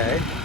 Okay.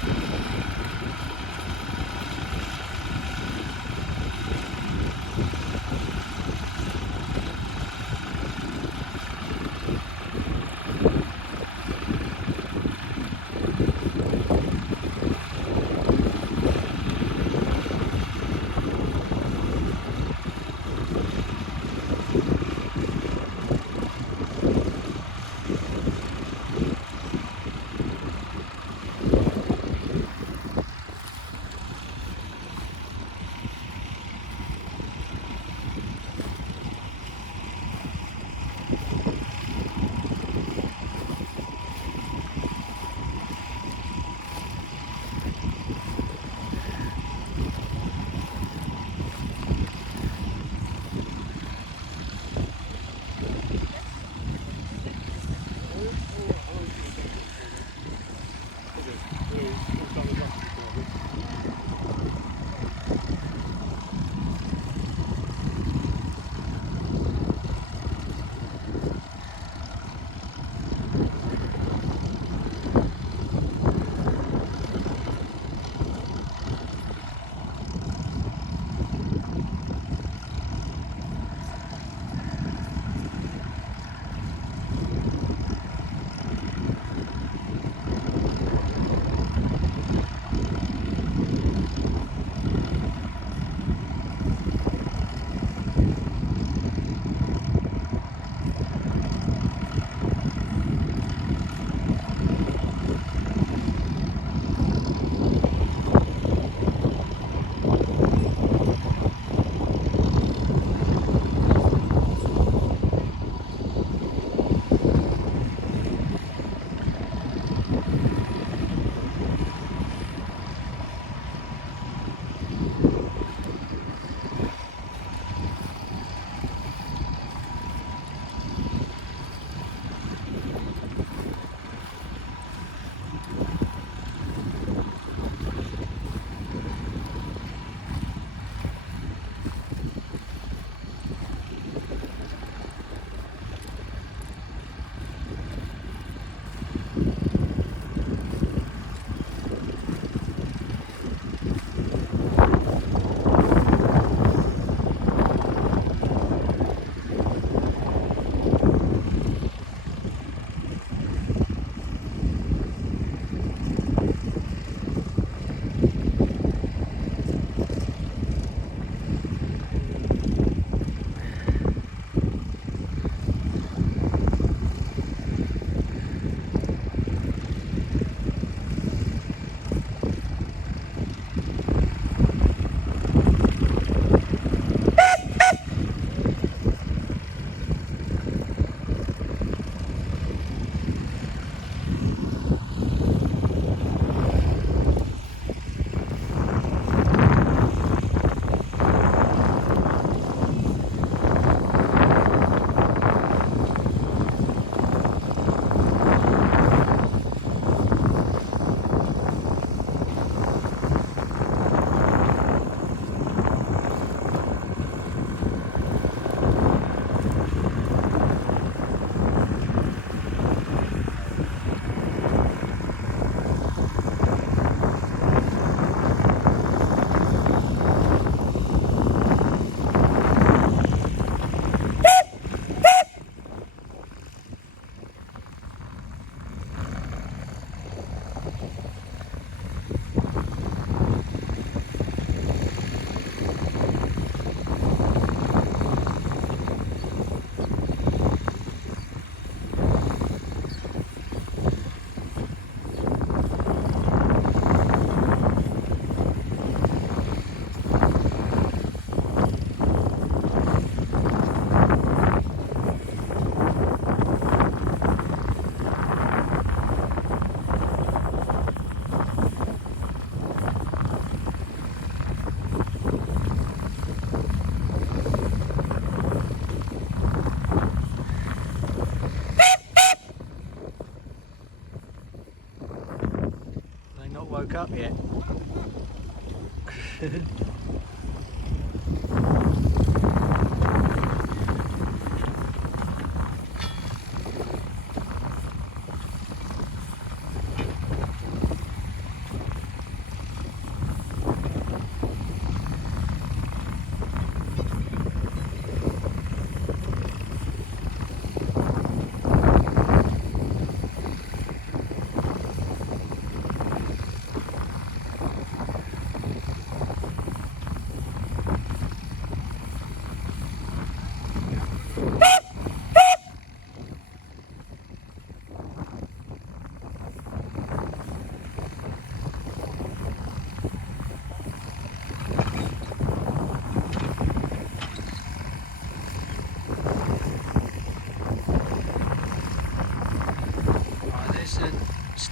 Not woke up yet.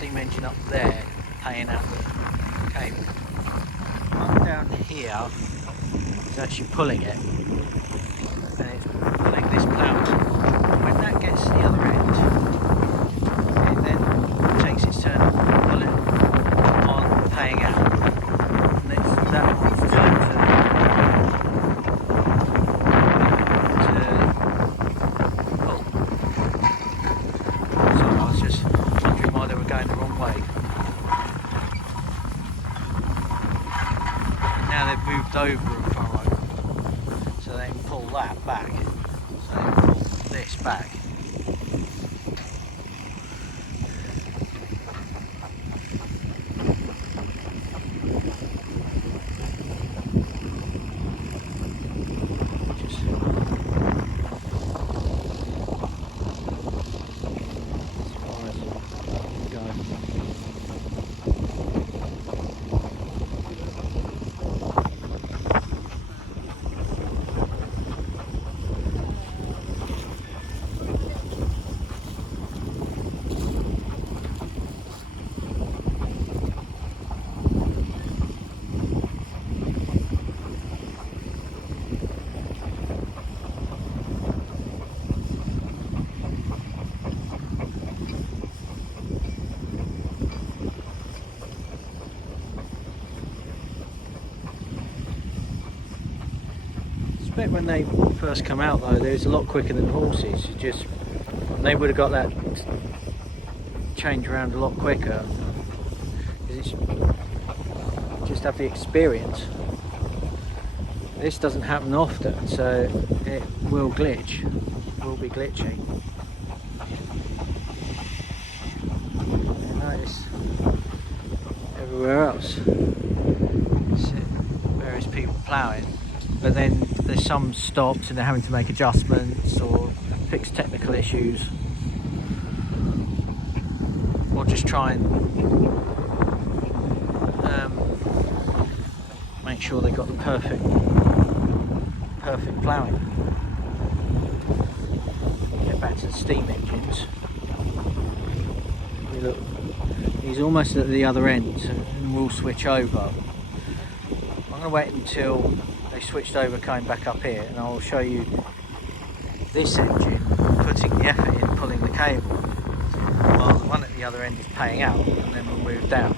steam engine up there paying out the cable. One down here is actually pulling it, and it's pulling this plough. When that gets to the other end, it then takes its turn pulling on paying out. And it's that one's turn to pull. So I was just wondering why they were going the wrong way. Now they've moved over a furrow, so they can pull that back. So they can pull this back. Just I bet when they first come out though, they're a lot quicker than horses. They would have got that change around a lot quicker. It's just have the experience. This doesn't happen often, so it will glitch. It will be glitchy. You notice everywhere else, various people ploughing. But then there's some stops and they're having to make adjustments or fix technical issues, or just try and make sure they got the perfect ploughing. Get back to the steam engines. Look, he's almost at the other end, and we'll switch over. I'm going to wait until they switched over, coming back up here, and I'll show you this engine putting the effort in pulling the cable, while the one at the other end is paying out, and then we'll move down.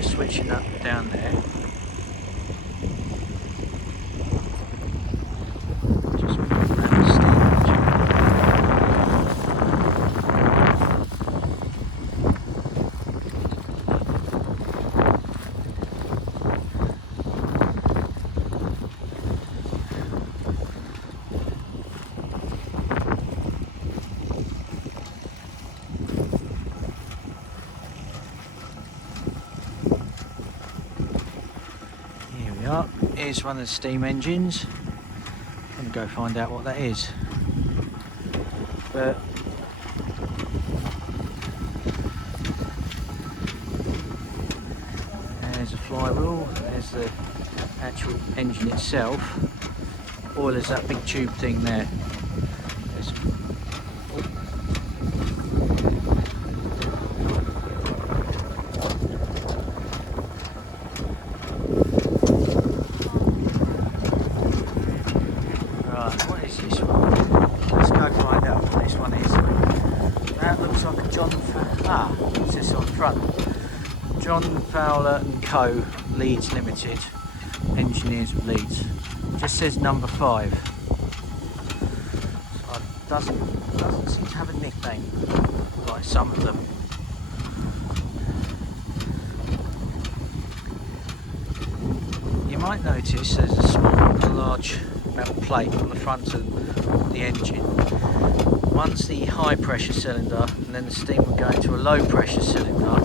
Switching up down there. Just move around the steam engine. Here's one of the steam engines. I'm going to go find out what that is. But there's a flywheel, there's the actual engine itself. Boiler's that big tube thing there. There's what is this looks like a what's this on the front? John Fowler and Co. Leeds Limited, Engineers of Leeds. Just says number 5. So it doesn't seem to have a nickname like some of them. You might notice there's a small and large metal plate on the front of the engine. Once the high pressure cylinder and then the steam will go into a low pressure cylinder,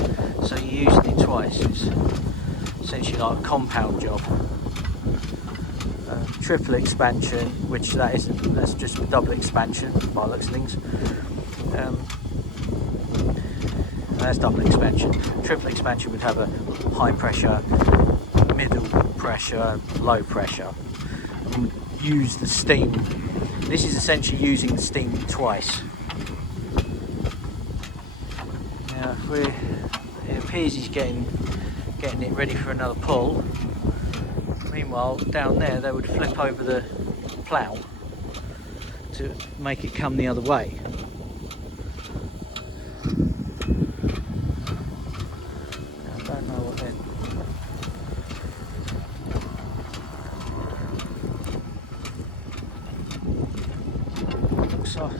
so you're using it twice. It's essentially like a compound job. Triple expansion, which that's just a double expansion by the looks of things. That's double expansion. Triple expansion would have a high pressure, middle pressure, low pressure, and use the steam. This is essentially using the steam twice. Now, it appears he's getting it ready for another pull. Meanwhile, down there they would flip over the plough to make it come the other way. I don't know what they're... Looks like,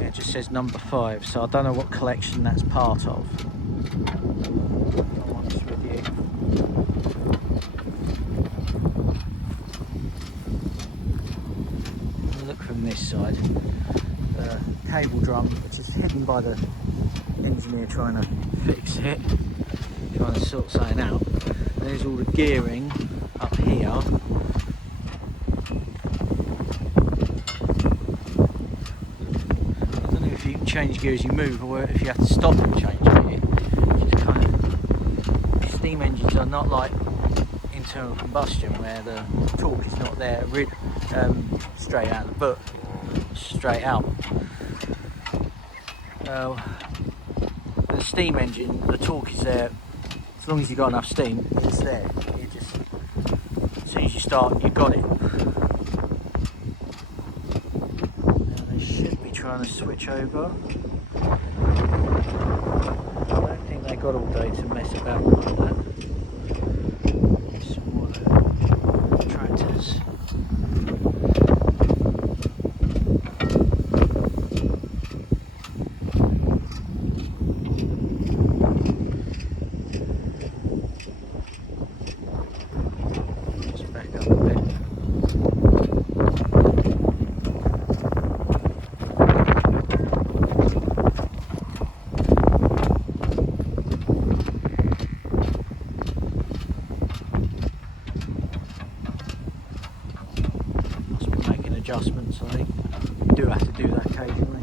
yeah, it just says number 5, so I don't know what collection that's part of. I'm honest with you. Look from this side, the cable drum, which is hidden by the engineer trying to fix it, trying to sort something out. There's all the gearing up here. I don't know if you can change gear as you move or if you have to stop and change gear. Just kind of, steam engines are not like internal combustion where the torque is not there straight out of the book, straight out. The steam engine, the torque is there as long as you've got enough steam. It's there. You just, as soon as you start, you've got it. Now they should be trying to switch over. I don't think they got all day to mess about like that. Some more tractors. Adjustments, I think. You do have to do that occasionally.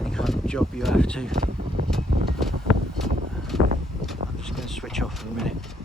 Any kind of job you have to.